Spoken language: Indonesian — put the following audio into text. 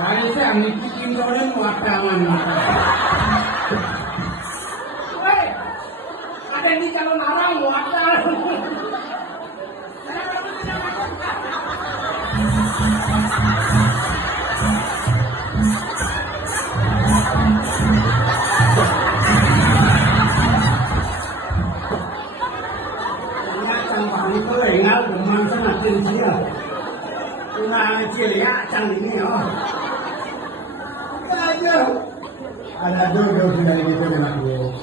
Hari saya bikin orang wartawan. Woi, ada di calon orang wartawan. Itu ingat demam sangat tinggi ya. Cuma cilia cang ini oh. Aja. Ada jodoh dari itu memang.